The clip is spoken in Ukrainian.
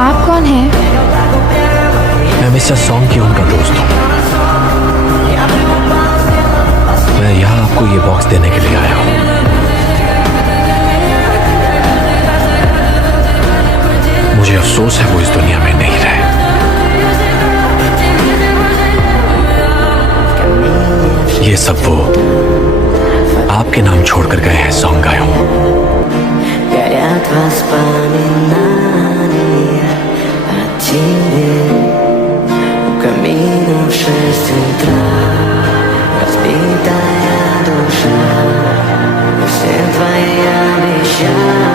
आप कौन हैं? मैं मिस्टर सॉन्ग की उनका दोस्त हूँ। मैं यहाँ आपको ये बॉक्स देने के लिए आया हूँ। मुझे अफसोस है वो इस दुनिया में नहीं रहे। ये सब वो आपके नाम छोड़कर गए हैं सॉन्ग गाया हूँ। Горят воспоминания о тебе. У камина в 6 утра разбитая душа. И все твои обещания